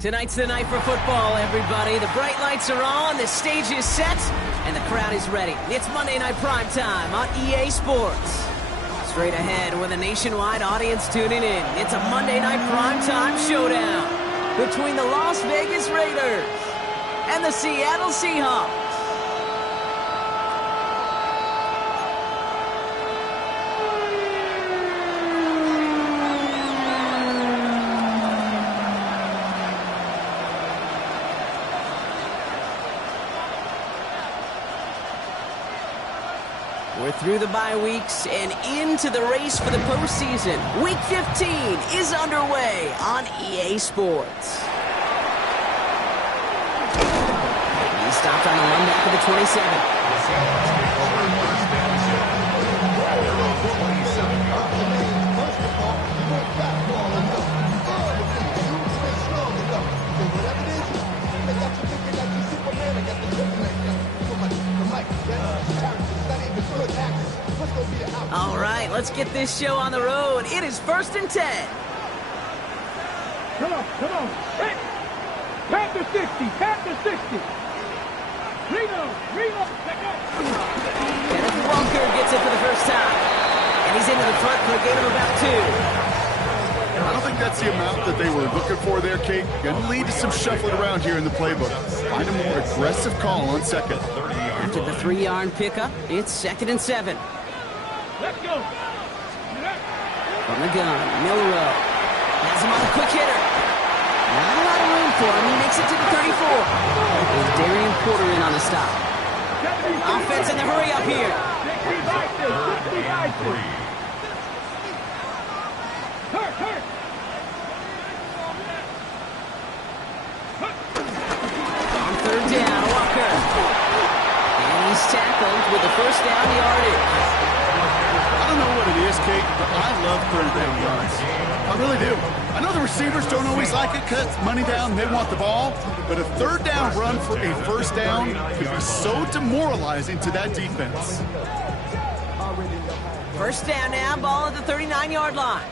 Tonight's the night for football, everybody. The bright lights are on, the stage is set, and the crowd is ready. It's Monday Night Primetime on EA Sports. Straight ahead with a nationwide audience tuning in. It's a Monday Night Primetime showdown between the Las Vegas Raiders and the Seattle Seahawks. We're through the bye weeks and into the race for the postseason. Week 15 is underway on EA Sports. He stopped on the run back of the 27. All right, let's get this show on the road. It is 1st and 10. Come on. Hey, tap the 60. Reload. Kenneth Walker gets it for the first time. And he's into the front for a gain of about 2. I don't think that's the amount that they were looking for there, Kate. Going to lead to some shuffling around here in the playbook. Find a more aggressive call on second. After the 3-yard pickup, it's 2nd and 7. Let's go. From the gun, Milrow has him on the quick hitter. Not a lot of room for him. He makes it to the 34. There's Darian Porter in on the stop. Offense in the hurry up here. On 3rd down, Walker. And he's tackled with the first down yardage. I don't know what it is, Kate, but I love 3rd down yards. I really do. I know the receivers don't always like it because money down, they want the ball, but a 3rd down run for a first down could be so demoralizing to that defense. First down now, ball at the 39-yard line.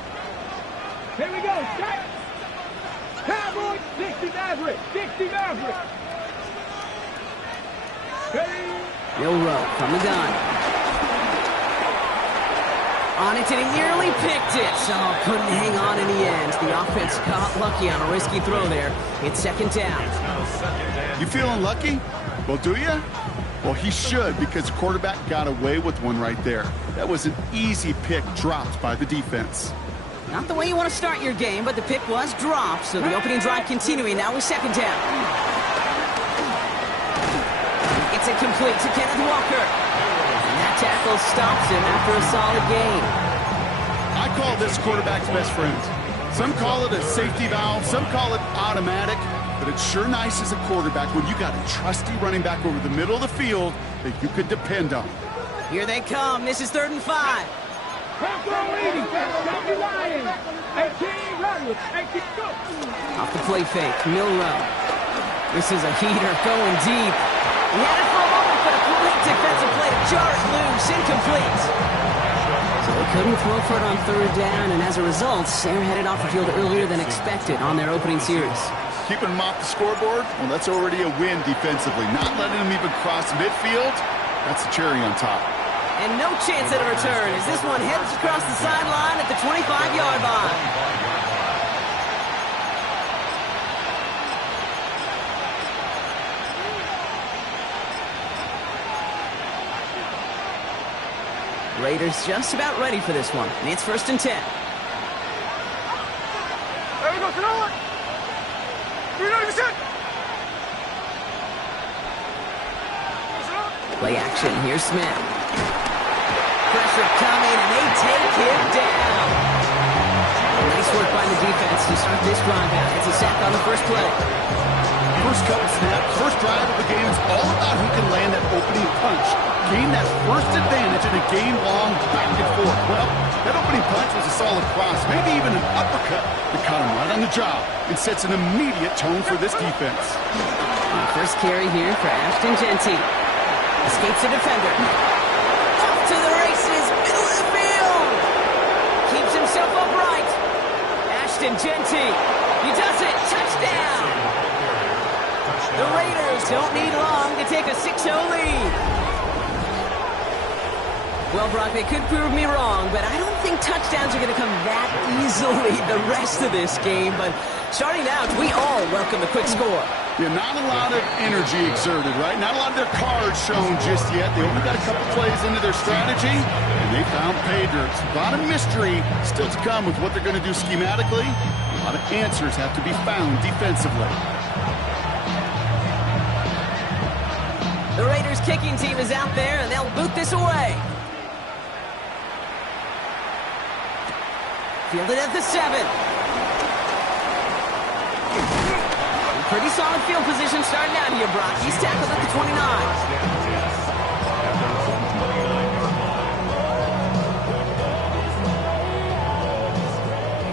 Here we go. Strike. Cowboys, 60 Maverick. Milrow from the gun. On it, and he nearly picked it. So couldn't hang on in the end. The offense got lucky on a risky throw there. It's 2nd down. You feeling lucky? Well, do you? Well, he should, because the quarterback got away with one right there. That was an easy pick dropped by the defense. Not the way you want to start your game, but the pick was dropped. So the opening drive continuing now with 2nd down. It's incomplete to Kenneth Walker. That tackle stops him after a solid gain. I call this quarterback's best friend. Some call it a safety valve, some call it automatic, but it's sure nice as a quarterback when you got a trusty running back over the middle of the field that you could depend on. Here they come. This is 3rd and 5. Off the play fake, Milrow. This is a heater going deep. He had it for a moment, but a great defensive play to jar it loose, incomplete. So they couldn't throw for it on 3rd down, and as a result, they're headed off the field earlier than expected on their opening series. Keeping them off the scoreboard, well, that's already a win defensively. Not letting them even cross midfield, that's a cherry on top. And no chance at a return as this one heads across the sideline at the 25-yard line. Raiders just about ready for this one. And it's 1st and 10. There we go, Sonoma. Play action. Here's Smith. Pressure coming, and they take him down. Nice work by the defense to start this drive out. It's a sack on the first play. First couple snaps, first drive of the game is all about who can land that opening punch. Gain that first advantage in a game-long back and forth. Well, that opening punch was a solid cross, maybe even an uppercut that caught him right on the job and sets an immediate tone for this defense. First carry here for Ashton Genty. Escapes the defender. Off to the races, middle of the field. Keeps himself upright. Ashton Genty. He does it. Touchdown. don't need long to take a 6-0 lead. Well, Brock, they could prove me wrong, but I don't think touchdowns are going to come that easily the rest of this game. But starting out, we all welcome the quick score. Yeah, not a lot of energy exerted, right? Not a lot of their cards shown just yet. They only got a couple plays into their strategy, and they found pay dirt. A lot of mystery still to come with what they're going to do schematically. A lot of answers have to be found defensively. The Raiders kicking team is out there, and they'll boot this away. Fielded at the 7. Pretty solid field position starting out here, Brock. He's tackled at the 29.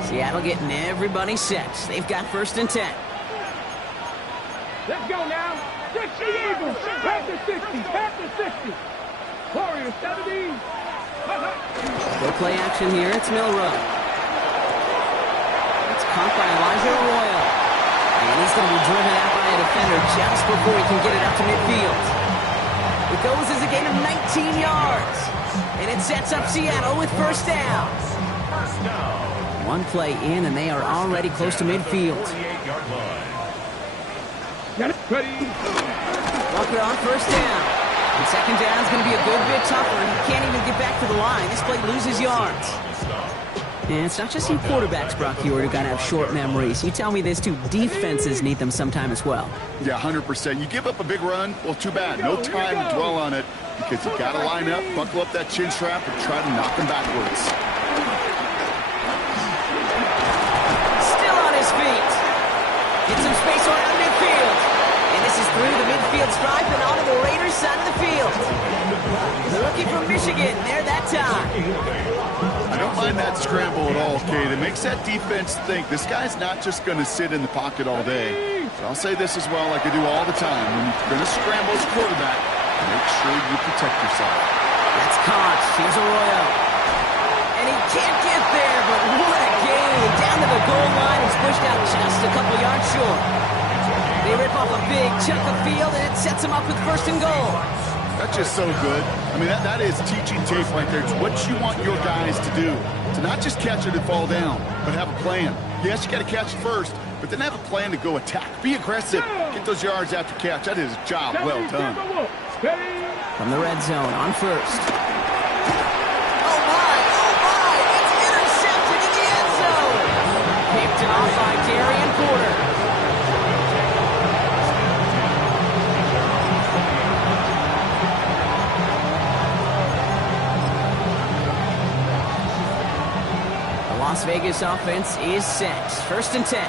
Seattle getting everybody set. They've got 1st and 10. Let's go now. 60 Eagles. Back to 60. Back to 60. Warriors 70. Good play action here. It's Milrow. It's caught by Elijah Arroyo. And he's going to be driven out by a defender just before he can get it up to midfield. It goes as a gain of 19 yards. And it sets up Seattle with 1st down. One play in, and they are already close to midfield. Got it. Ready. Walker on 1st down. And 2nd down is going to be a good bit tougher. He can't even get back to the line. This play loses yards. And it's not just you quarterbacks, Brock Hewitt, who got to have short memories. You tell me this too, defenses need them sometime as well. Yeah, 100%. You give up a big run, well, too bad. No time to dwell on it because you got to line up, buckle up that chin strap, and try to knock them backwards. Still on his feet. Get some space around midfield. And this is through the midfield stripe and onto the Raiders' side of the field. The rookie from Michigan, there that time. I don't mind that scramble at all, Kate. It makes that defense think this guy's not just going to sit in the pocket all day. So I'll say this as well, like I do all the time. When you're going to scramble as a quarterback, make sure you protect yourself. That's caught. Here's Arroyo. And he can't get there, but what a gain. Down to the goal line. He's pushed out just a couple yards short. They rip off a big chunk of field, and it sets him up with 1st and goal. That's just so good. I mean, that is teaching tape right there. It's what you want your guys to do. To not just catch it and fall down, but have a plan. Yes, you got to catch it first, but then have a plan to go attack. Be aggressive. Get those yards after catch. That is a job well done. From the red zone on 1st. Oh, my. It's intercepted in the end zone. Picked off by Darian Porter. Las Vegas offense is set. 1st and 10.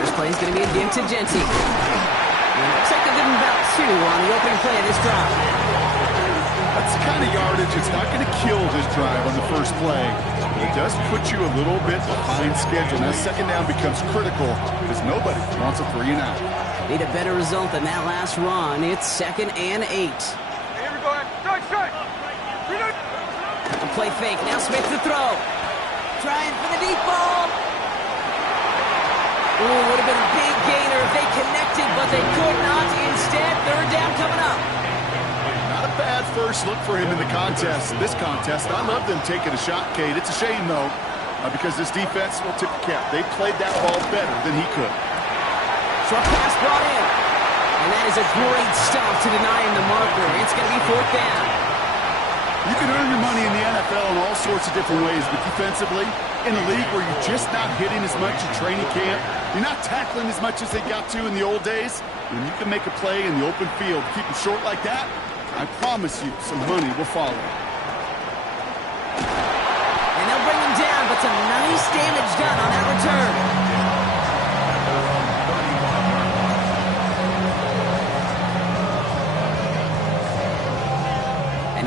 First play is going to be a give to Genty. And it looks like they're giving about 2 on the opening play of this drive. That's the kind of yardage. It's not going to kill this drive on the first play. It does put you a little bit behind schedule. Now, 2nd down becomes critical because nobody wants a 3 and out. Need a better result than that last run. It's 2nd and 8. Here we go. Strike. A play fake. Now Smith to throw. Trying for the deep ball. Ooh, would have been a big gainer if they connected, but they could not. Instead, 3rd down coming up. Not a bad first look for him in the contest. This contest, I love them taking a shot, Kate. It's a shame, though, because this defense will tip the cap. They played that ball better than he could. Short pass brought in. And that is a great stop to deny him the marker. It's going to be 4th down. You can earn your money in the NFL in all sorts of different ways, but defensively, in a league where you're just not hitting as much at training camp, you're not tackling as much as they got to in the old days, when you can make a play in the open field, keep it short like that, I promise you some money will follow. And they'll bring him down, but some nice damage done on that return.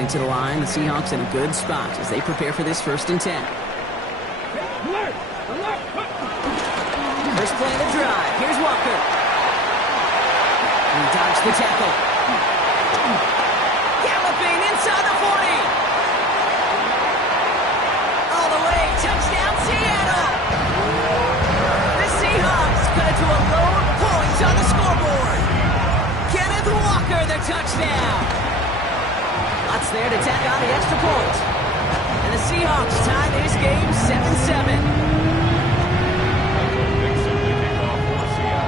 To the line, the Seahawks in a good spot as they prepare for this 1st and 10. First play of the drive. Here's Walker. He dodged the tackle. Galloping inside the 40. All the way. Touchdown, Seattle. Tucker, the touchdown. Lots there to tack on the extra point. And the Seahawks tie this game 7-7.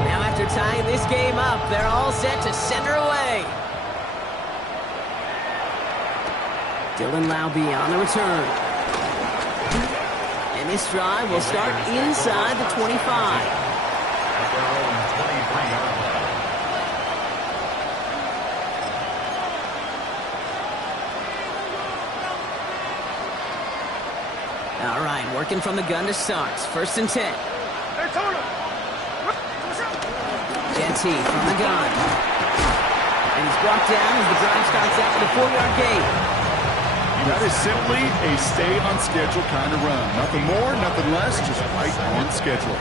Now after tying this game up, they're all set to send her away. Dylan Laube on the return. And this drive will start inside the 25. All right, working from the gun to start. 1st and 10. Genty from the gun. And he's brought down as the drive starts out with a 4-yard gain. That is simply a stay-on-schedule kind of run. Nothing more, nothing less, just right on schedule.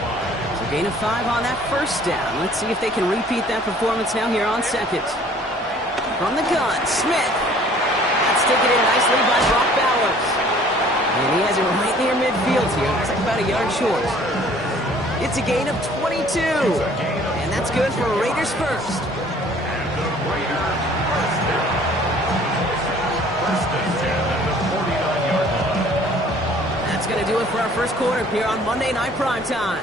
So gain of 5 on that 1st down. Let's see if they can repeat that performance now here on 2nd. From the gun, Smith. That's taken in nicely by Brock Bowers. And he has it right near midfield here. Looks like about a yard short. It's a gain of 22. And that's good for Raiders first. That's going to do it for our first quarter here on Monday Night Primetime.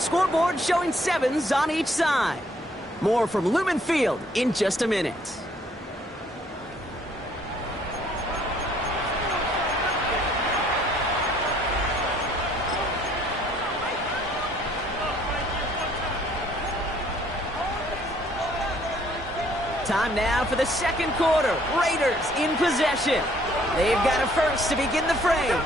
Scoreboard showing 7s on each side. More from Lumen Field in just a minute. Time now for the 2nd quarter. Raiders in possession. They've got a first to begin the frame.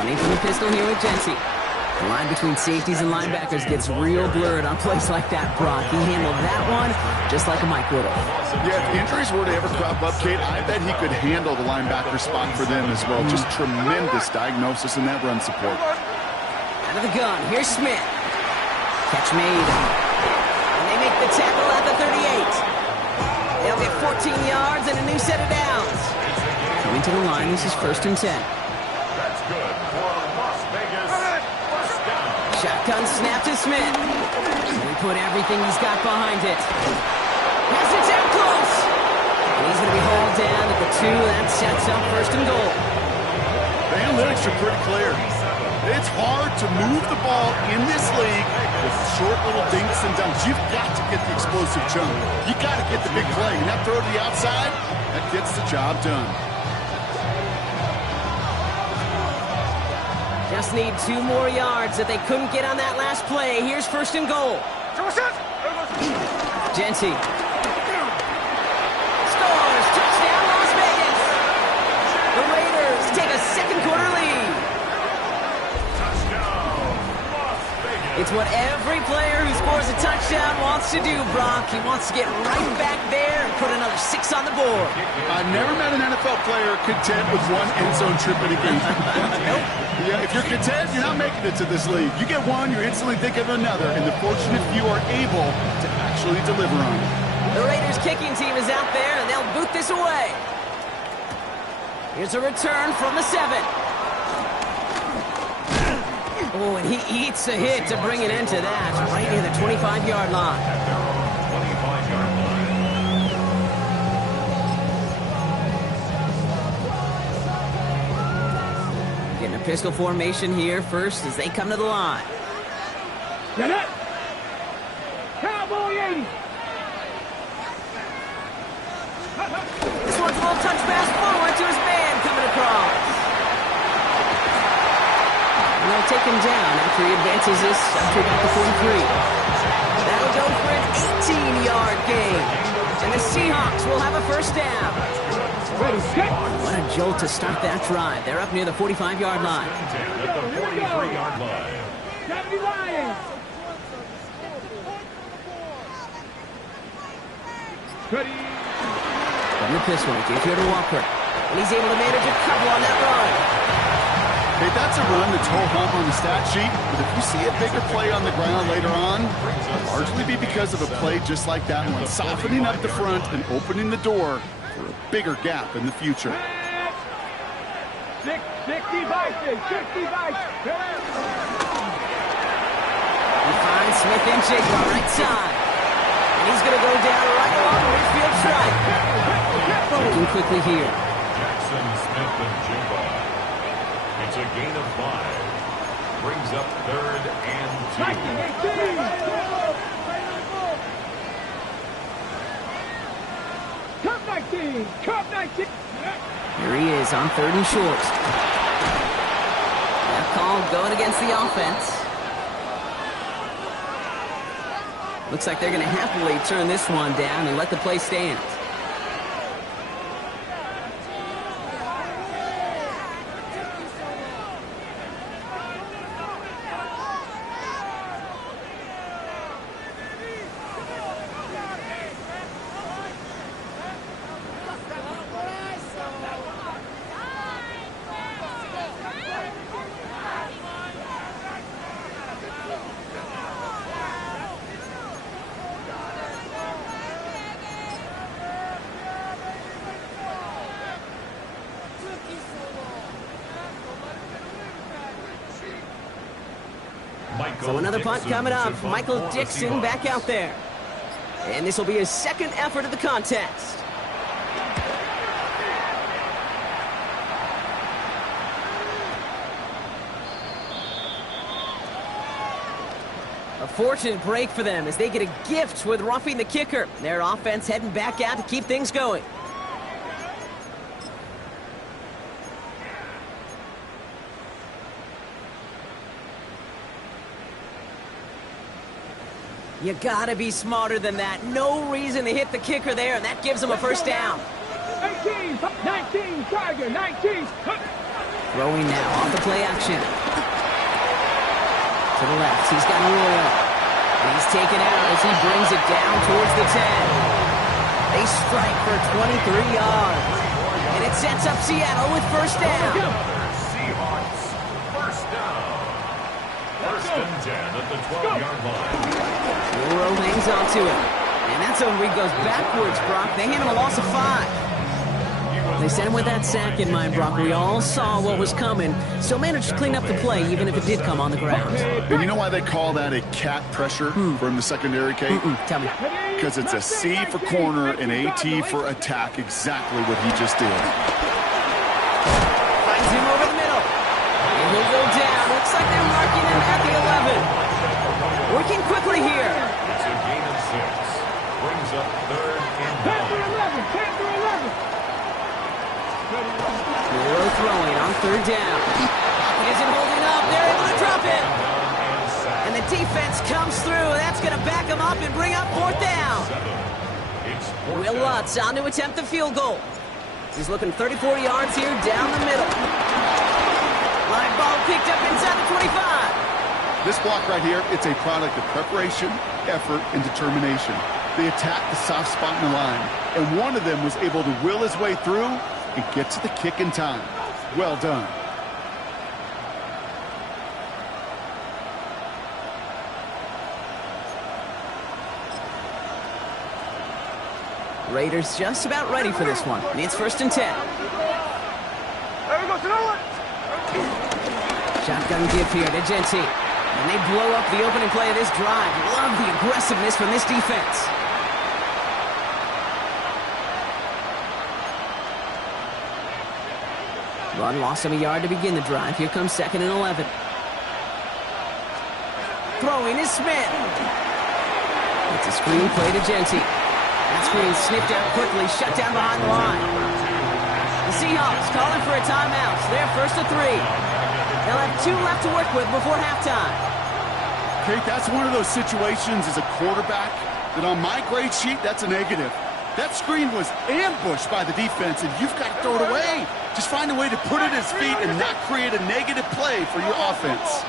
Running from the pistol here with Genty. The line between safeties and linebackers gets real blurred on plays like that, Brock. He handled that one just like a Mike would have. Yeah, if injuries were to ever crop up, Kate, I bet he could handle the linebacker spot for them as well. Just tremendous diagnosis in that run support. Out of the gun, here's Smith. Catch made. And they make the tackle at the 38. They'll get 14 yards and a new set of downs. Coming to the line, this is 1st and 10. That's good for Las Vegas. First down. Shotgun snap to Smith. And he put everything he's got behind it. Has it down close. And he's going to be hauled down at the 2. That sets up 1st and goal. The analytics are pretty clear. It's hard to move the ball in this league with short little dinks and dunks. You've got to get the explosive jump. You've got to get the big play. And that throw to the outside, that gets the job done. Just need 2 more yards that they couldn't get on that last play. Here's 1st and goal. Genty. Scores! Touchdown, Las Vegas! The Raiders take a 2nd quarter lead. It's what every player who scores a touchdown wants to do, Brock. He wants to get right back there and put another 6 on the board. I've never met an NFL player content with one end zone trip in a game. Nope. Yeah, if you're content, you're not making it to this league. You get one, you're instantly thinking of another, and the fortunate few are able to actually deliver on it. The Raiders kicking team is out there, and they'll boot this away. Here's a return from the 7. Oh, and he eats a hit to bring an end to that, right near the 25-yard line. Getting a pistol formation here first as they come to the line. Get it! Cowboy 80! This one's a little touch pass forward to his man coming across. And they'll take him down after he advances this up to about the 43. That'll go for an 18-yard gain. And the Seahawks will have a 1st down. Ready, set! What a jolt to start that drive. They're up near the 45-yard line. At the 43-yard line. 70 Lions! Ready! From the pistol, give here to Walker. And he's able to manage a couple on that run. Hey, that's a run that's ho-hum on the stat sheet, but if you see a bigger play on the ground later on, it'll largely be because of a play just like that one, softening up the front and opening the door for a bigger gap in the future. 60 Vikings! 60 Vikings! He finds Smith and Jake on right side. And he's going to go down right along the midfield quickly here. Jackson, Smith, and Jimbo. It's a gain of 5. Brings up 3rd and 2. Cup 19! Cup 19! Here he is on 3rd and short. That call going against the offense. Looks like they're going to happily turn this one down and let the play stand. So another punt coming up. Michael Dixon back out there. And this will be his 2nd effort of the contest. A fortunate break for them as they get a gift with roughing the kicker. Their offense heading back out to keep things going. You gotta be smarter than that. No reason to hit the kicker there, and that gives them a first down. 19, Tiger, 19. Throwing now off the play action. To the left, he's got Arroyo. He's taken out as he brings it down towards the 10. They strike for 23 yards. And it sets up Seattle with first down. Seahawks, first down. 1st and 10 at the 12-yard line. Arroyo hangs on to it. And that's a read goes backwards, Brock. They hand him a loss of 5. They sent him with that sack in mind, Brock. We all saw what was coming. Still managed to clean up the play, even if it did come on the ground. And you know why they call that a cat pressure from the secondary, Kate? Tell me. Because it's a C for corner and A-T for attack, exactly what he just did. Finds him over the middle. And he'll go down. Looks like they're marking him at the 11. Working quickly here. It's a gain of 6. Brings up 3rd and 9. 10 to 11. Arroyo throwing on 3rd down. He isn't holding up. They're able to drop it. And the defense comes through. That's going to back him up and bring up 4th down. It's Will Lutz on to attempt the field goal. He's looking 34 yards here down the middle. Line ball picked up inside the 25. This block right here, it's a product of preparation, effort, and determination. They attacked the soft spot in the line, and one of them was able to will his way through and get to the kick in time. Well done. Raiders just about ready for this one. It's 1st and 10. Shotgun give here to Genti. And they blow up the opening play of this drive. Love the aggressiveness from this defense. Run lost him a yard to begin the drive. Here comes 2nd and 11. Throwing is Smith. It's a screen play to Genti. That screen snipped out quickly, shut down behind the line. The Seahawks calling for a timeout. They're 1st and 3. They'll have 2 left to work with before halftime. Kate, that's one of those situations as a quarterback that on my grade sheet, that's a negative. That screen was ambushed by the defense, and you've got to throw it away. Just find a way to put it at his feet and not create a negative play for your offense.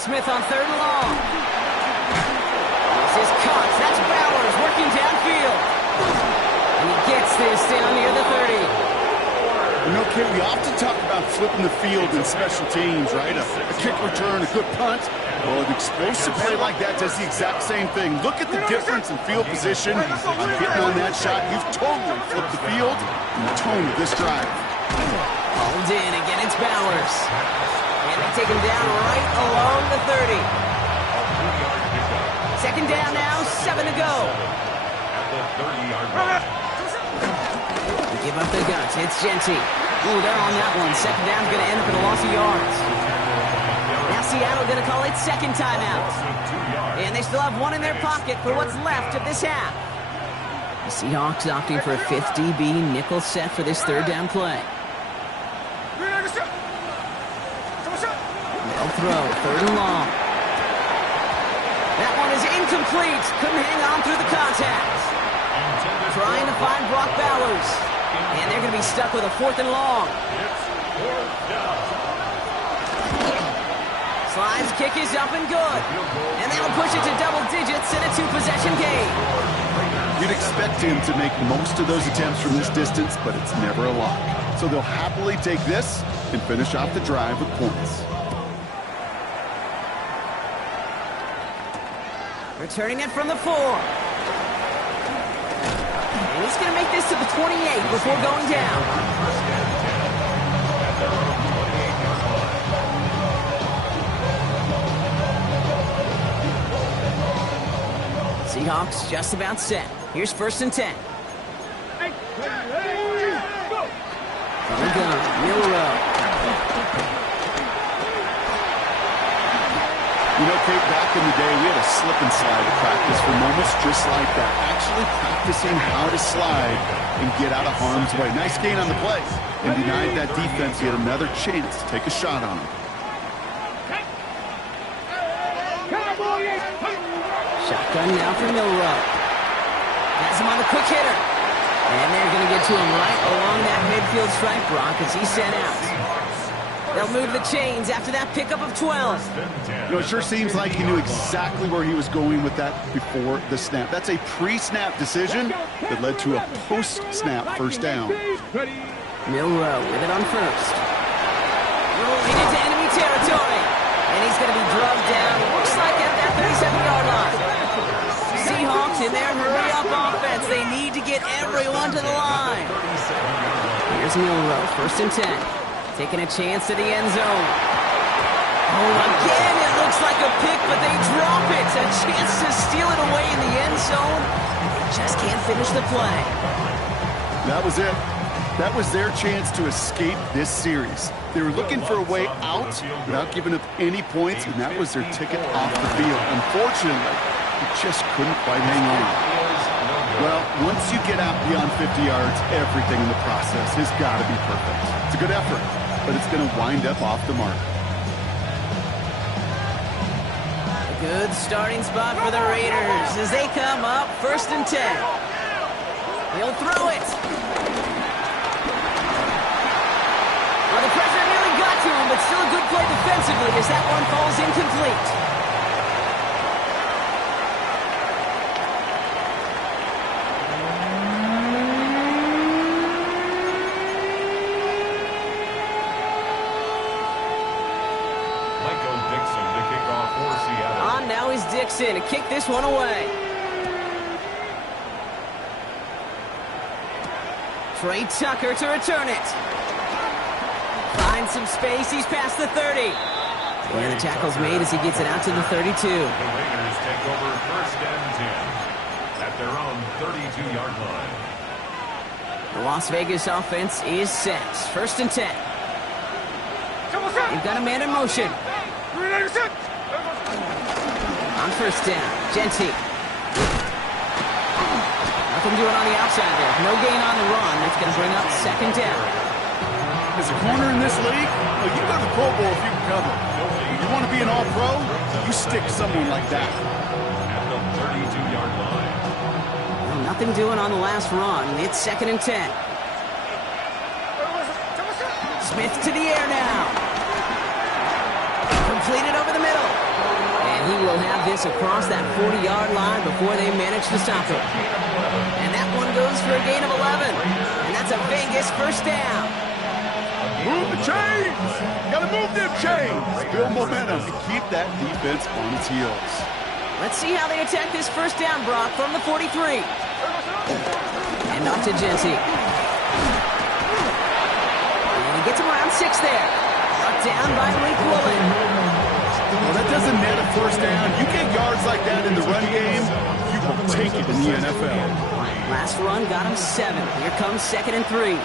Smith on 3rd and long. This is Cox. That's Bowers working downfield. And he gets this down near the 30. You know, Kate, we often talk about flipping the field in special teams, right? A kick return, a good punt. Well, an explosive play like that does the exact same thing. Look at the difference in field position. On hitting on that shot, you've totally flipped the field and the tone of this drive. Hauled in again, it's Bowers. And they take him down right along the 30. Second down now, 7 to go. At the 30-yard line. They give up their guns. It's Genty. Ooh, they're on that one. Second down's going to end up in a loss of yards. Now Seattle going to call it second timeout. And they still have one in their pocket for what's left of this half. The Seahawks opting for a 5th DB nickel set for this third down play. They'll throw, third and long. That one is incomplete. Couldn't hang on through the contact. Trying to find Brock Bowers. And they're going to be stuck with a 4th and long. Slide's kick is up and good. And that'll push it to double digits in a 2-possession game. You'd expect him to make most of those attempts from this distance, but it's never a lock. So they'll happily take this and finish off the drive with points. Returning it from the 4. And he's going to make this to the 28 before going down. Seahawks just about set. Here's 1st and 10. From the gun, Milrow. You know, Kate, back in the day, we had a slip and slide at practice for moments just like that. Actually practicing how to slide and get out of harm's way. Nice gain on the play. And denied that defense yet another chance to take a shot on him. Shotgun now for Milrow. Has him on the quick hitter. And they're going to get to him right along that midfield stripe, Brock, as he's sent out. They'll move the chains after that pickup of 12. You know, it sure seems like he knew exactly where he was going with that before the snap. That's a pre-snap decision that led to a post-snap first down. Milrow with it on first. Rolling into enemy territory. And he's going to be drugged down, looks like at that 37-yard line. Seahawks in their hurry-up offense. They need to get everyone to the line. Here's Milrow, 1st and 10. Taking a chance to the end zone. Oh, again, it looks like a pick, but they drop it. A chance to steal it away in the end zone. Just can't finish the play. That was it. That was their chance to escape this series. They were looking for a way out without giving up any points, and that was their ticket off the field. Unfortunately, they just couldn't quite hang on. Well, once you get out beyond 50 yards, everything in the process has got to be perfect. It's a good effort, but it's going to wind up off the mark. A good starting spot for the Raiders as they come up 1st and 10. He'll throw it. Well, the pressure nearly got to him, but still a good play defensively as that one falls incomplete. Dixon to kick this one away. Trey Tucker to return it. Finds some space. He's past the 30. And the tackle's made as he gets it out to the 32. The Raiders take over 1st and 10 at their own 32-yard line. The Las Vegas offense is set. 1st and 10. They've got a man in motion. On 1st down, Genty. Nothing doing on the outside there. No gain on the run. That's going to bring up 2nd down. As a corner in this league, well, you go to the Pro Bowl if you can cover. You want to be an all-pro, you stick someone like that. At the 32-yard line. Well, nothing doing on the last run. It's 2nd and 10. Smith to the air now. Completed over the middle. And he will have this across that 40-yard line before they manage to stop him. And that one goes for a gain of 11. And that's a Vegas 1st down. Move the chains! Gotta move them chains! Build momentum to keep that defense on its heels. Let's see how they attack this 1st down, Brock, from the 43. And off to Genty. And he gets him around 6 there. Brought down by Link Woolen. Well, that doesn't net a first down, you get yards like that in the run game, you will take it in the NFL. Last run got him 7. Here comes 2nd and 3.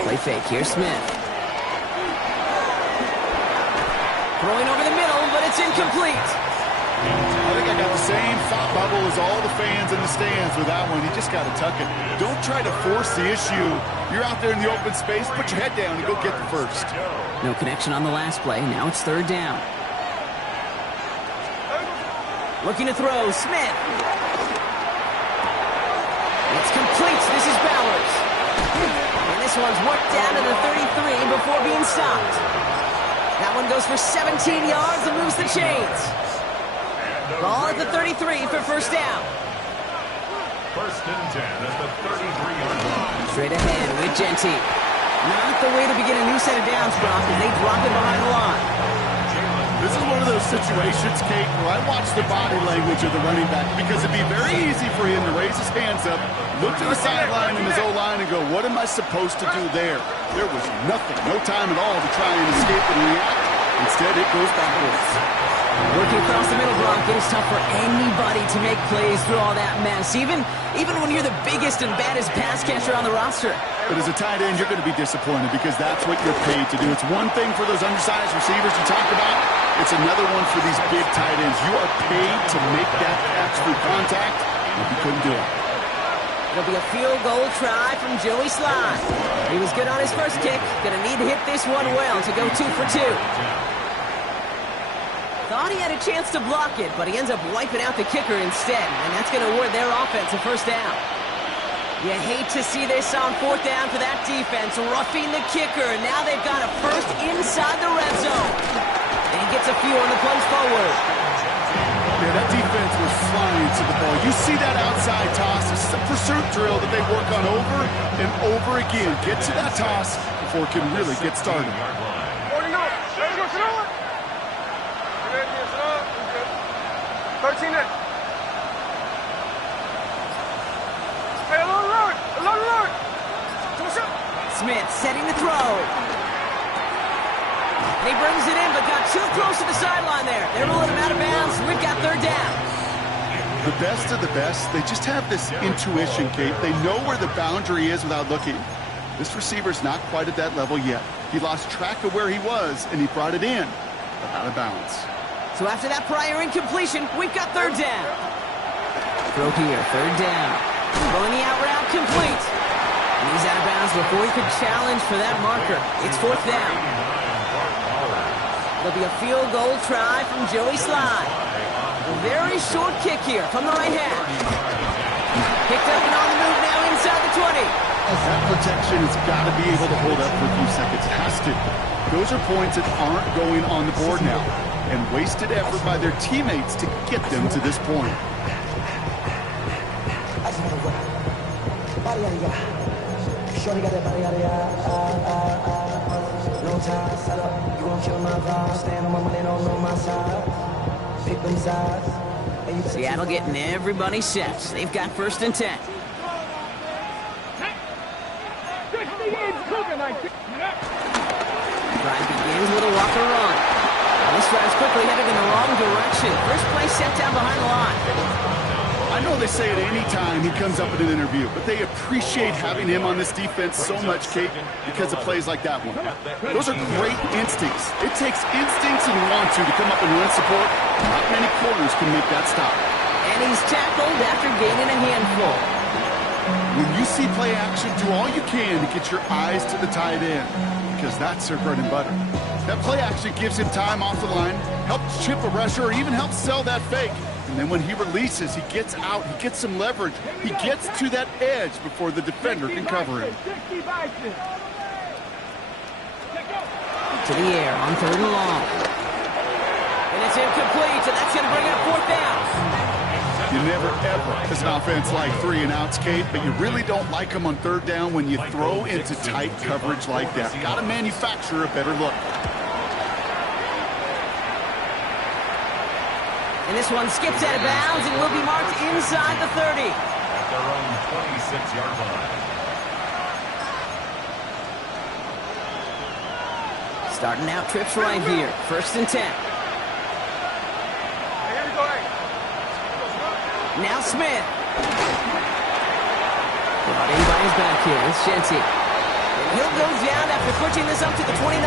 Play fake. Here's Smith. Throwing over the middle, but it's incomplete. I think I got the same thought bubble as all the fans in the stands with that one. You just got to tuck it. Don't try to force the issue. You're out there in the open space. Put your head down and go get the first. No connection on the last play. Now it's 3rd down. Looking to throw. Smith. It's complete. This is Bowers. And this one's worked down to the 33 before being stopped. That one goes for 17 yards and moves the chains. Ball at the 33 for first down. 1st and 10 at the 33-yard line. Straight ahead with Genty. Not the way to begin a new set of downs, Brock, as they drop it behind the line. This is one of those situations, Kate, where I watch the body language of the running back because it'd be very easy for him to raise his hands up, look to the sideline and his O-line and go, what am I supposed to do there? There was nothing, no time at all to try and escape and react. Instead, it goes backwards. Working across the middle, Brock, it is tough for anybody to make plays through all that mess, even when you're the biggest and baddest pass catcher on the roster. But as a tight end, you're going to be disappointed because that's what you're paid to do. It's one thing for those undersized receivers you talked about. It's another one for these big tight ends. You are paid to make that catch through contact, and you couldn't do it. It'll be a field goal try from Joey Slye. He was good on his first kick. Going to need to hit this one well to go 2 for 2. Thought he had a chance to block it, but he ends up wiping out the kicker instead, and that's going to award their offense a first down. You hate to see this on 4th down for that defense, roughing the kicker. Now they've got a first inside the red zone. And he gets a few on the plunge forward. Yeah, that defense was flying to the ball. You see that outside toss. This is a pursuit drill that they work on over and over again. Get to that toss before it can really get started. Smith setting the throw. And he brings it in, but got too close to the sideline there. They're rolling him out of bounds. We've got 3rd down. The best of the best, they just have this intuition, Kate. They know where the boundary is without looking. This receiver's not quite at that level yet. He lost track of where he was, and he brought it in, but out of bounds. So after that prior incompletion, we've got 3rd down. Throw here, 3rd down. Throwing the out route complete. And he's out of bounds before he could challenge for that marker. It's 4th down. It'll be a field goal try from Joey Slye. A very short kick here from the right hash. Picked up and on the move now inside the 20. That protection has got to be able to hold up for a few seconds. It has to. Those are points that aren't going on the board now. And wasted effort by their teammates to get them to this point. Seattle getting everybody set. They've got 1st and 10. Drive begins with a walker run. Now this drive's quickly headed in the wrong direction. First play set down behind the line. I know they say it any time he comes up in an interview, but they appreciate having him on this defense so much, Kate, because of plays like that one. Those are great instincts. It takes instincts and want to come up and run support. Not many corners can make that stop. And he's tackled after gaining a handful. When you see play action, do all you can to get your eyes to the tight end, because that's their bread and butter. That play action gives him time off the line, helps chip a rusher, or even helps sell that fake. And then when he releases, he gets out, he gets some leverage. He gets to that edge before the defender can cover him. To the air on 3rd and long. And it's incomplete, and that's going to bring up 4th down. You never, ever, as an offense, like 3 and outs, Kate, but you really don't like them on 3rd down when you throw into tight coverage like that. Got to manufacture a better look. And this one skips out of bounds and will be marked inside the 30. At their own 26-yard line. Starting out trips right here. 1st and 10. Now Smith. Brought in by his back here. It's Genty. And he'll go down after pushing this up to the 29.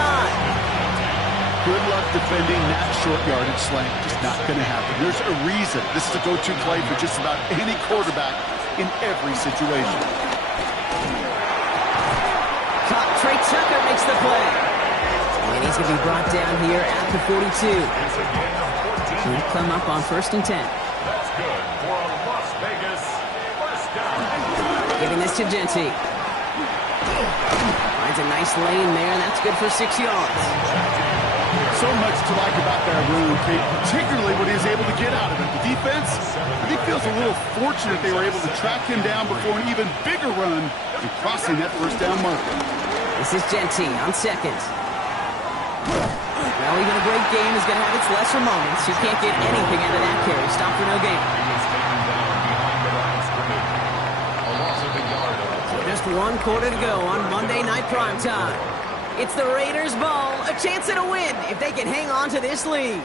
Good luck defending that short yardage slant. Just not going to happen. There's a reason this is a go-to play for just about any quarterback in every situation. Caught. Trey Tucker makes the play. And he's going to be brought down here at the 42. He'll come up on 1st and 10. That's good for a Las Vegas first down. Giving this to Genty. Finds a nice lane there, and that's good for 6 yards. So much to like about that run, Kate, particularly what he was able to get out of it. The defense, I think, feels a little fortunate they were able to track him down before an even bigger run and crossing that first down marker. This is Genty on 2nd. Well, even a great game is going to have its lesser moments. You can't get anything out of that carry. Stop for no gain. He was taken down behind the line of scrimmage. A loss of a yard on the play. Just 1 quarter to go on Monday Night Primetime. It's the Raiders' ball, a chance at a win if they can hang on to this lead.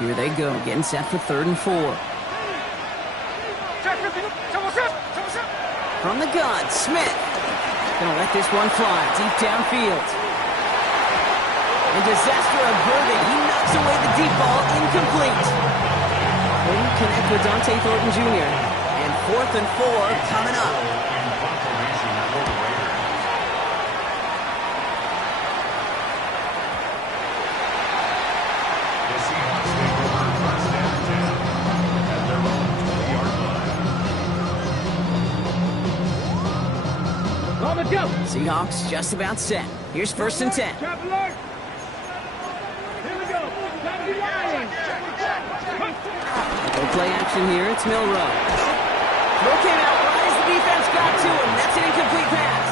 Here they go, getting set for 3rd and 4. From the gun, Smith. Gonna let this one fly deep downfield. And disaster averted. He knocks away the deep ball, incomplete. Couldn't connect with Dante Thornton Jr. And 4th and 4 coming up. In confirmation for the Raiders. The Seahawks take over first and 10 at their own 20-yard line. On the go. Seahawks just about set. Here's 1st and 10. Trap alert. Here we go. Time to be lying. No play action here. It's Milrow. Throw came out right as the defense got to him. That's an incomplete pass.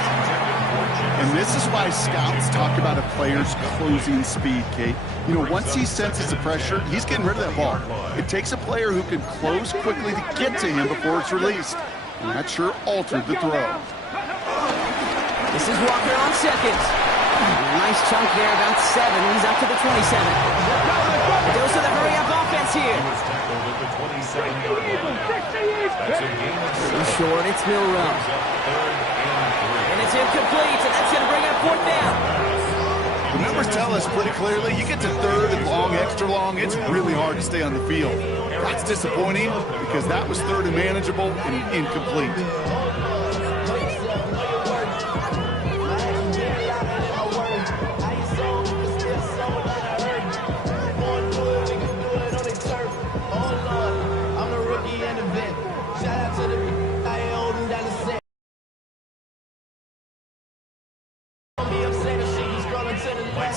And this is why scouts talk about a player's closing speed, Kate. You know, once he senses the pressure, he's getting rid of that ball. It takes a player who can close quickly to get to him before it's released. And that sure altered the throw. This is Walker on 2nd. A nice chunk there, about 7. He's up to the 27. A dose of the hurry-up offense here. He was tackled at the 27-yard line. That's a gain of 6. Short, it's Milrow. And it's incomplete, and that's going to bring up 4th down. The numbers tell us pretty clearly, you get to 3rd and long, extra long, it's really hard to stay on the field. That's disappointing because that was 3rd and manageable and incomplete.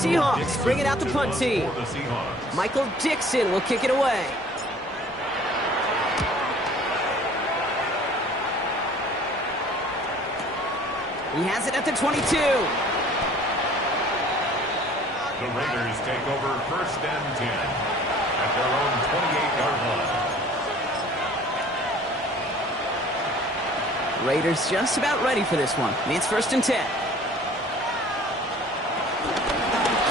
Seahawks bringing out the punt team. Michael Dixon will kick it away. He has it at the 22. The Raiders take over 1st and 10 at their own 28-yard line. Raiders just about ready for this one. It's 1st and 10.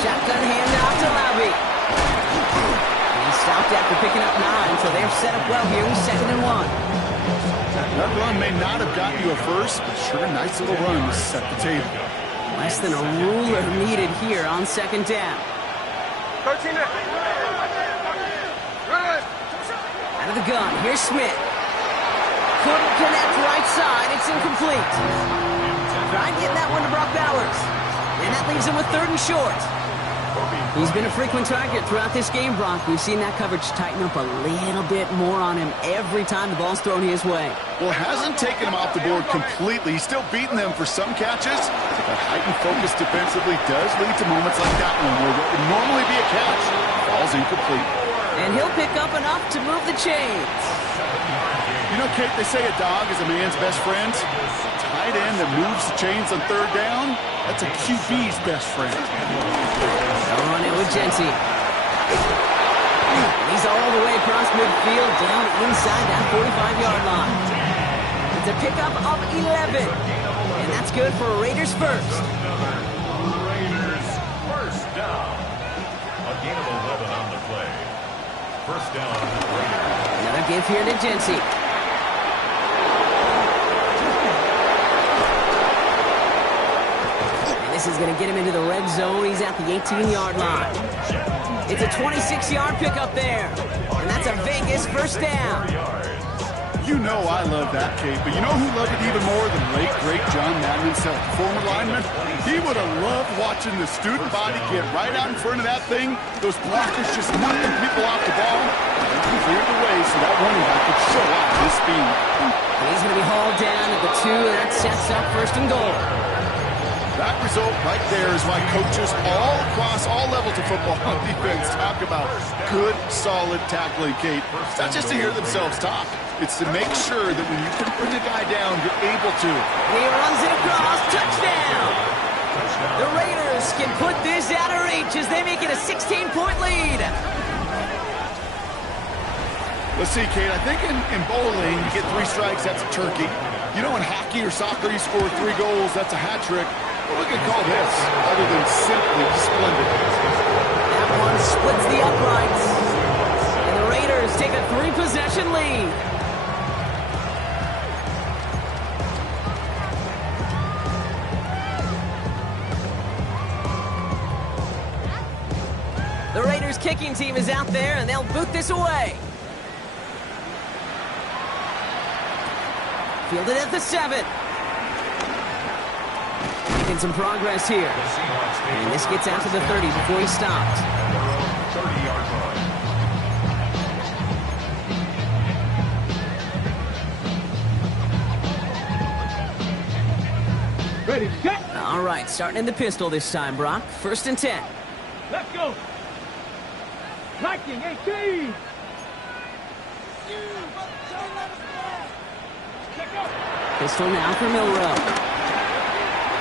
Shotgun handoff to Lowry. And he stopped after picking up 9, so they're set up well here with 2nd and 1. That run may not have gotten you a first, but sure, a nice little run to set the table. Less than a ruler needed here on 2nd down. 13 Out of the gun, here's Smith. Couldn't connect right side, it's incomplete. Tried getting that one to Brock Bowers. And that leaves him with 3rd and short. He's been a frequent target throughout this game, Brock. We've seen that coverage tighten up a little bit more on him every time the ball's thrown his way. Well, hasn't taken him off the board completely. He's still beating them for some catches. But that heightened focus defensively does lead to moments like that one where what would normally be a catch falls incomplete. And he'll pick up enough to move the chains. 7-yard gain. You know, Kate, they say a dog is a man's best friend. A tight end that moves the chains on third down, that's a QB's best friend. They'll run it with Genty. He's all the way across midfield, down inside that 45-yard line. It's a pickup of 11. And that's good for Raiders first. Raiders first down. A gain of 11 on the play. First down, Raiders. Another give here to Genty. And this is going to get him into the red zone. He's at the 18-yard line. It's a 26-yard pickup there. And that's a Vegas first down. You know I love that, Kate, but you know who loved it even more than late, great John Madden himself, the former lineman? He would have loved watching the student body get right out in front of that thing, those blockers just knocking people off the ball, and he cleared the way so that running back could show off his speed. He's going to be hauled down at the 2, and that sets up first and goal. That result right there is why coaches all across all levels of football on defense talk about good, solid tackling, Kate. It's not just to hear themselves talk. It's to make sure that when you can bring a guy down, you're able to. He runs it across. Touchdown! The Raiders can put this out of reach as they make it a 16-point lead. Let's see, Kate, I think in bowling, you get 3 strikes, that's a turkey. You know, in hockey or soccer, you score 3 goals, that's a hat trick. What we could call this, other than simply splendid. That one splits the uprights. And the Raiders take a 3-possession lead. The Raiders kicking team is out there, and they'll boot this away. Fielded at the 7. Making some progress here. And this gets out to the 30 before he stopped. 30-yard line. Ready, set. All right, starting in the pistol this time, Brock. 1st and 10. Let's go. Liking 18. Pistol now for Milrow.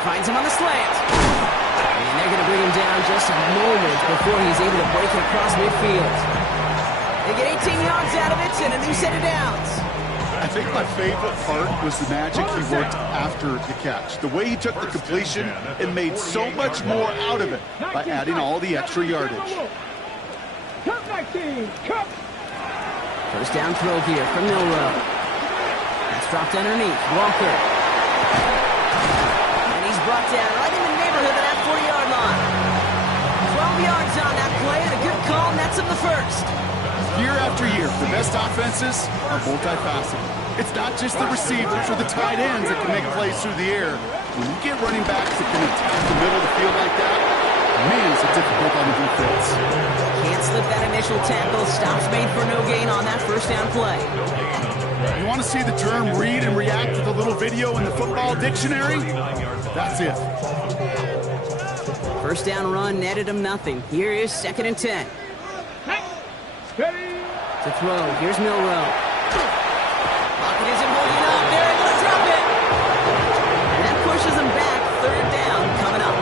Finds him on the slant. And they're going to bring him down just a moment before he's able to break it across midfield. They get 18 yards out of it and a new set of downs. I think my favorite part was the magic he worked after the catch. The way he took the completion and made so much more out of it by adding all the extra yardage. Come 19. Come. First down throw here from Milrow. That's dropped underneath. Walker. And he's brought down right in the neighborhood of that 40-yard line. 12 yards on that play and a good call nets him the first. Year after year, the best offenses are multifaceted. It's not just the receivers or the tight ends that can make plays through the air. When you get running backs that can attack the middle of the field like that, man, is it difficult on the defense. Can't slip that initial tackle. Stops made for no gain on that first down play. You want to see the term read and react with a little video in the football dictionary? That's it. First down run netted him nothing. Here is 2nd and 10. Ready. To throw. Here's Milrow. Pocket isn't holding up. They're able to drop it. And that pushes them back. 3rd down coming up.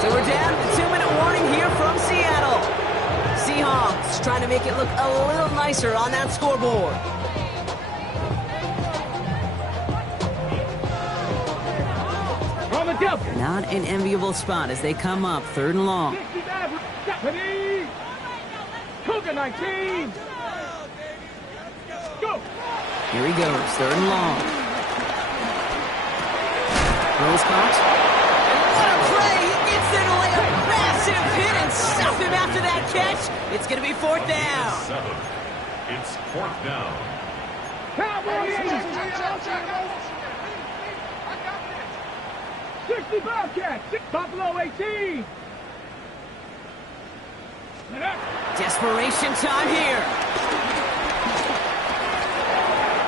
So we're down to the 2-minute warning here from Seattle. Seahawks trying to make it look a little nicer on that scoreboard. On the double. Not an enviable spot as they come up 3rd and long. 69. Ready. Cougar 19. Go. Here he goes, 3rd and long. Throws caught. What a play! He gets there to lay a massive hit and stuff him after that catch. It's going to be 4th down. 7. It's 4th down. Cowboys. 60 Bobcats. Buffalo 18. Desperation time here.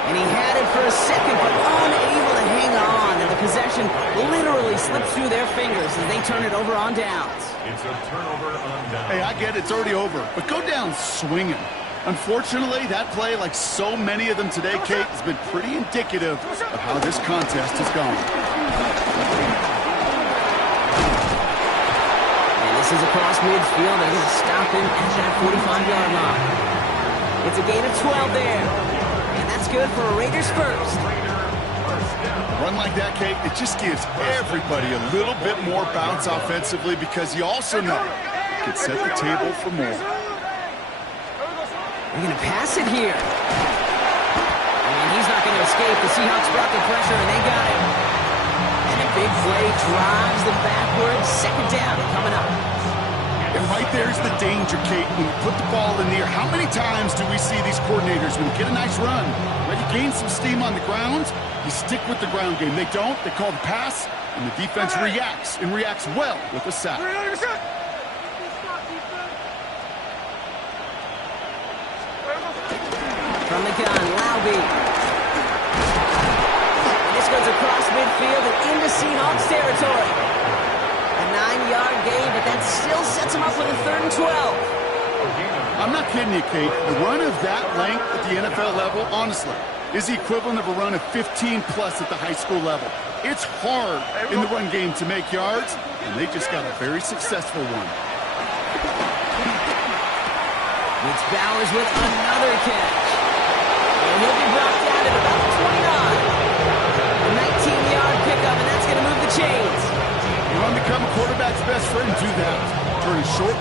And he had it for a second, but unable to hang on. And the possession literally slips through their fingers as they turn it over on downs. It's a turnover on downs. Hey, I get it. It's already over. But go down swinging. Unfortunately, that play, like so many of them today, Kate, has been pretty indicative of how this contest has gone. And this is across midfield. They're going to stop him at that 45-yard line. It's a gain of 12 there. And that's good for a Raiders first. Run like that, Kate, it just gives everybody a little bit more bounce offensively because you also know it could set the table for more. They're going to pass it here. And he's not going to escape. The Seahawks brought the pressure, and they got him. And a big play drives them backwards. Second down coming up. And right there's the danger, Kate. When you put the ball in the air, how many times do we see these coordinators, when you get a nice run, when you gain some steam on the ground, you stick with the ground game. They don't. They call the pass, and the defense reacts, and reacts well with a sack. From the gun, Laube. And this goes across midfield and into Seahawks territory. A 9-yard gain, but that still sets him up with a 3rd and 12. I'm not kidding you, Kate. The run of that length at the NFL level, honestly, is the equivalent of a run of 15-plus at the high school level. It's hard in the run game to make yards, and they just got a very successful one. It's Bowers with another catch. And he'll be brought down at about the 29. A 19-yard pickup, and that's going to move the chains. You want to become a quarterback's best friend? Do that. Turn a short